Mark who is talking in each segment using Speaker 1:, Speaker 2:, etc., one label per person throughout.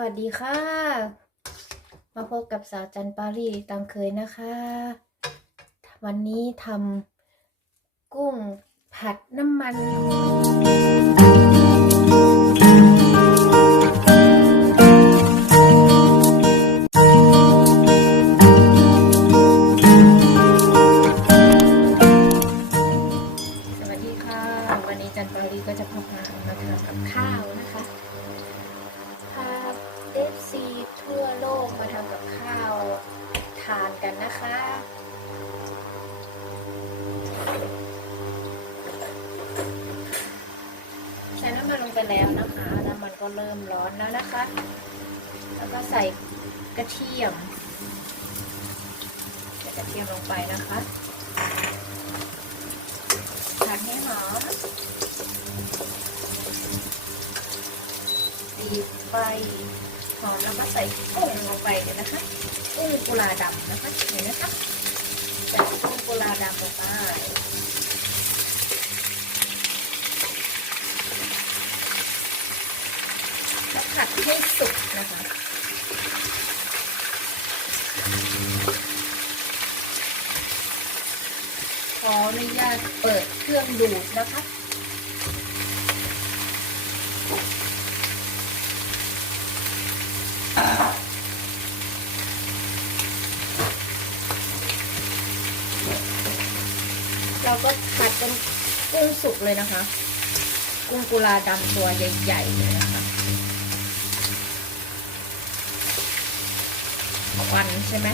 Speaker 1: วัสดีค่ะ มาพบกับสาวจันปารีตามเคยนะคะ วันนี้ทำกุ้งผัดน้ำมัน เอฟซีทั่วโลกมาทำกับข้าวทานกันนะคะใส่น้ำมันลงไปแล้วนะคะน้ำมันก็เริ่มร้อนแล้วนะคะ แล้วก็ใส่กระเทียมใส่กระเทียมลงไปนะคะผัดให้หอมตีไฟ หอมแล้วก็ใส่กุ้งลงไปเดี๋ยวนะคะกุ้งกุลาดำนะคะเห็นไหมคะใส่กุ้งกุลาดำลงไปแล้วผัดให้สุกนะคะขออนุญาตเปิดเครื่องดูดนะคะ เราก็ผัดจน กุ้งสุกเลยนะคะ กุ้งกุลาดำตัวใหญ่ๆเลยนะคะวันใช่ไหม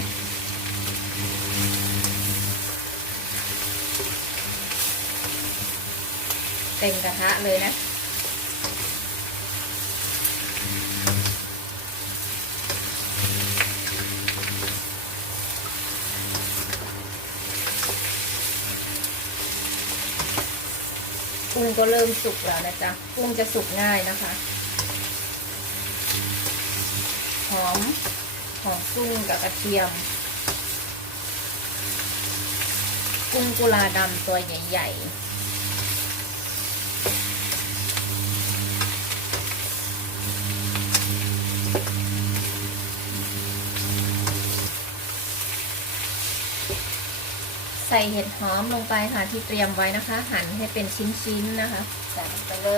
Speaker 1: เต็มกระทะเลยนะ กุ้งก็เริ่มสุกแล้วนะจ๊ะ กุ้งจะสุกง่ายนะคะ หอม หอมกุ้งกับกระเทียม กุ้งกุลาดำตัวใหญ่ ๆ ใส่เห็ดหอมลงไปค่ะที่เตรียมไว้นะคะ หั่นให้เป็นชิ้นๆนะคะใส่ไปเล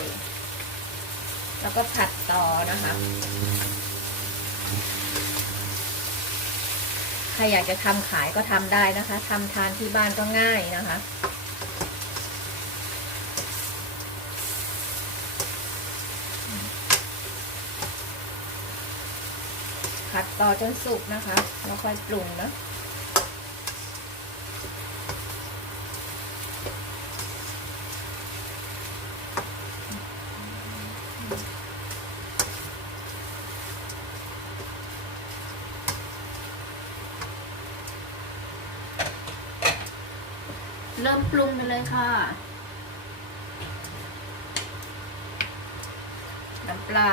Speaker 1: ย แล้วก็ผัดต่อนะคะ ใครอยากจะทำขายก็ทำได้นะคะทำทานที่บ้านก็ง่ายนะคะผัดต่อจนสุกนะคะ แล้วค่อยปรุงนะ เริ่มปรุงไปเลยค่ะ น้ำปลา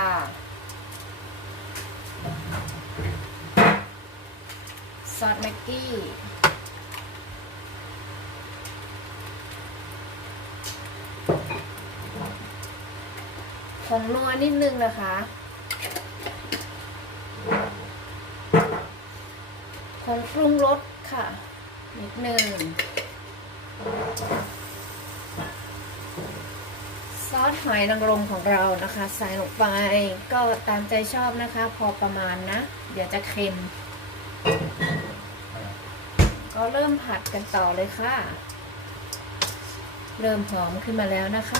Speaker 1: ซอสแม็กกี้ ของนัวนิดนึงนะคะของปรุงรสค่ะ นิดนึง ซอสหอยนางรมของเรานะคะ ใส่ลงไปก็ตามใจชอบนะคะ พอประมาณนะ เดี๋ยวจะเค็ม ก็เริ่มผัดกันต่อเลยค่ะ เริ่มหอมขึ้นมาแล้วนะคะ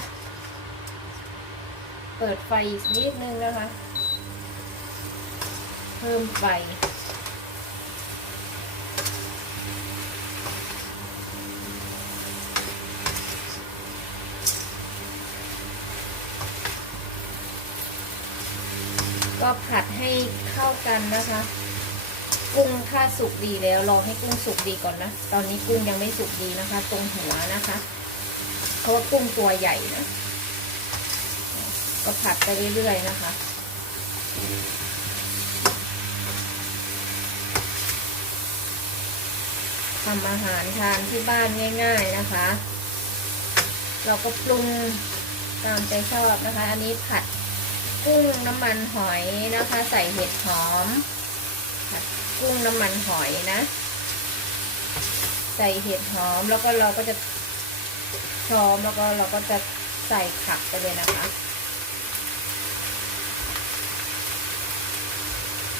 Speaker 1: เปิดไฟอีกนิดนึงนะคะ เพิ่มไฟ ก็ผัดให้เข้ากันนะคะ กุ้งถ้าสุกดีแล้วรอให้กุ้งสุกดีก่อนนะ ตอนนี้กุ้งยังไม่สุกดีนะคะ ตรงหัวนะคะ เพราะว่ากุ้งตัวใหญ่นะ ก็ผัดไปเรื่อยๆนะคะทำอาหารทานที่บ้านง่าย ๆนะคะ เราก็ปรุงตามใจชอบนะคะ อันนี้ผัด กุ้งน้ำมันหอยนะคะ ใส่เห็ดหอม ผัดกุ้งน้ำมันหอยนะ ใส่เห็ดหอมแล้วก็เราก็จะช้อมแล้วก็เราก็จะใส่ผักไปเลยนะคะ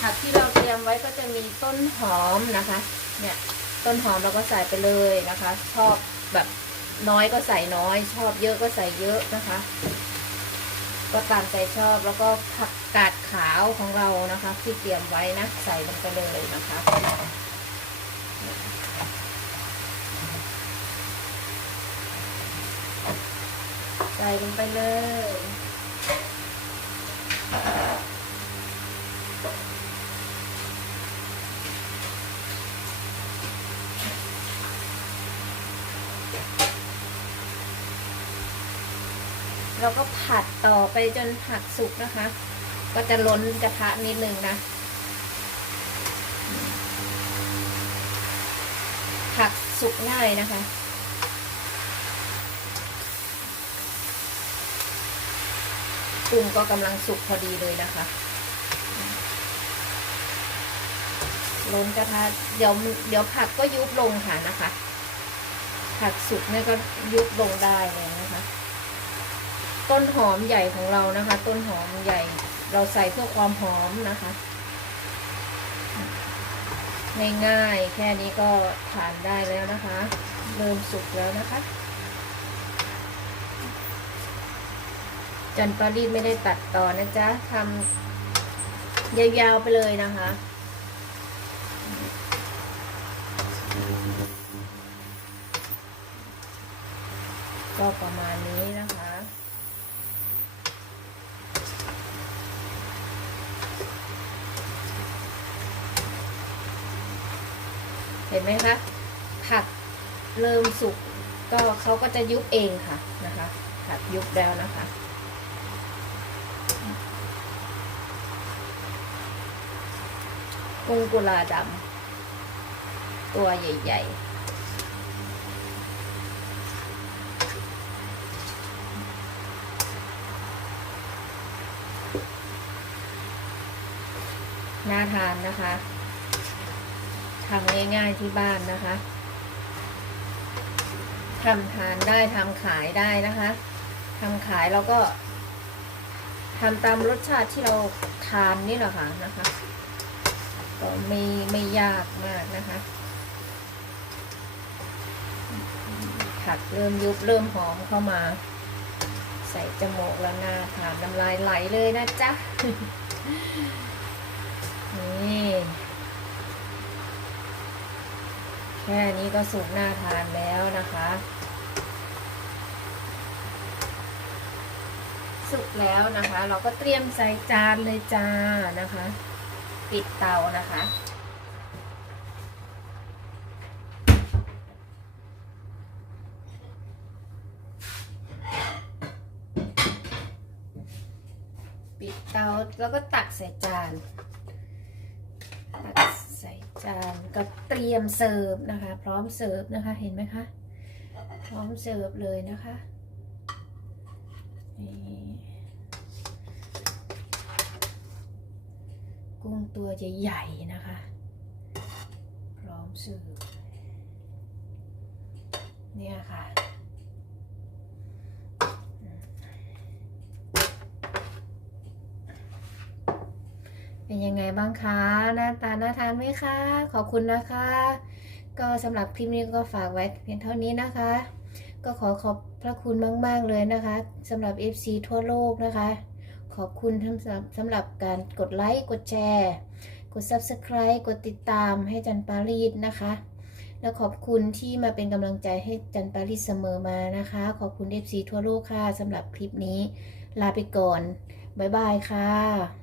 Speaker 1: ผักที่เราเตรียมไว้ก็จะมีต้นหอมนะคะ เนี่ยต้นหอมเราก็ใส่ไปเลยนะคะ ชอบแบบน้อยก็ใส่น้อย ชอบเยอะก็ใส่เยอะนะคะ ก็ตามใจชอบแล้วก็ผักกาดขาวของเรานะคะ ที่เตรียมไว้นะใส่ลงไปเลยนะคะใส่ลงไปเลย แล้วก็ผัดต่อไปจนผักสุกนะคะ ก็จะล้นกระทะนิดนึงนะ ผักสุกง่ายนะคะกุ้งก็กำลังสุกพอดีเลยนะคะล้นกระทะเดี๋ยวเดี๋ยวผักก็ยุบลงค่ะนะคะ ผักสุกเนี่ยก็ยุบลงได้เลย ต้นหอมใหญ่ของเรานะคะ ต้นหอมใหญ่ เราใส่เพื่อความหอมนะคะง่ายๆแค่นี้ก็ทานได้แล้วนะคะ เริ่มสุกแล้วนะคะ จันปารีสไม่ได้ตัดต่อนะจ๊ะทำยาวๆไปเลยนะคะก็ประมาณนี้นะคะ เห็นไหมคะผักเริ่มสุกก็เขาก็จะยุบเองค่ะนะคะผักยุบแล้วนะคะกุ้งกุลาดำตัวใหญ่ๆน่าทานนะคะ ทำง่ายๆที่บ้านนะคะทำทานได้ทำขายได้นะคะทำขายเราก็ทำตามรสชาติที่เราทานนี่แหละค่ะนะคะก็ไม่ไม่ยากมากนะคะผักเริ่มยุบเริ่มหอมเข้ามา ใส่จมูกแล้วหน้าทานน้ำลายไหลเลยนะจ๊ะนี่ แค่นี้ก็สุกน่าทานแล้วนะคะ สุกแล้วนะคะ เราก็เตรียมใส่จานเลยจ้านะคะ ปิดเตานะคะปิดเตาแล้วก็ตักใส่จาน จานก็เตรียมเสิร์ฟนะคะ พร้อมเสิร์ฟนะคะเห็นไหมคะพร้อมเสิร์ฟเลยนะคะนี่กุ้งตัวใหญ่ๆนะคะ พร้อมเสิร์ฟเนี่ยค่ะ เป็นยังไงบ้างคะ หน้าตาน่าทานไหมคะ ขอบคุณนะคะ ก็สำหรับคลิปนี้ก็ฝากไว้เพียงเท่านี้นะคะ ก็ขอขอบพระคุณมาก ๆ เลยนะคะสำหรับ FC ทั่วโลกนะคะ ขอบคุณสำหรับการกดไลค์ กดแชร์ กด Subscribe กดติดตามให้จันปารีสนะคะ แล้วขอบคุณที่มาเป็นกำลังใจให้จันปารีสเสมอมานะคะ ขอบคุณ FC ทั่วโลกค่ะสำหรับคลิปนี้ลาไปก่อน บ๊ายบายค่ะ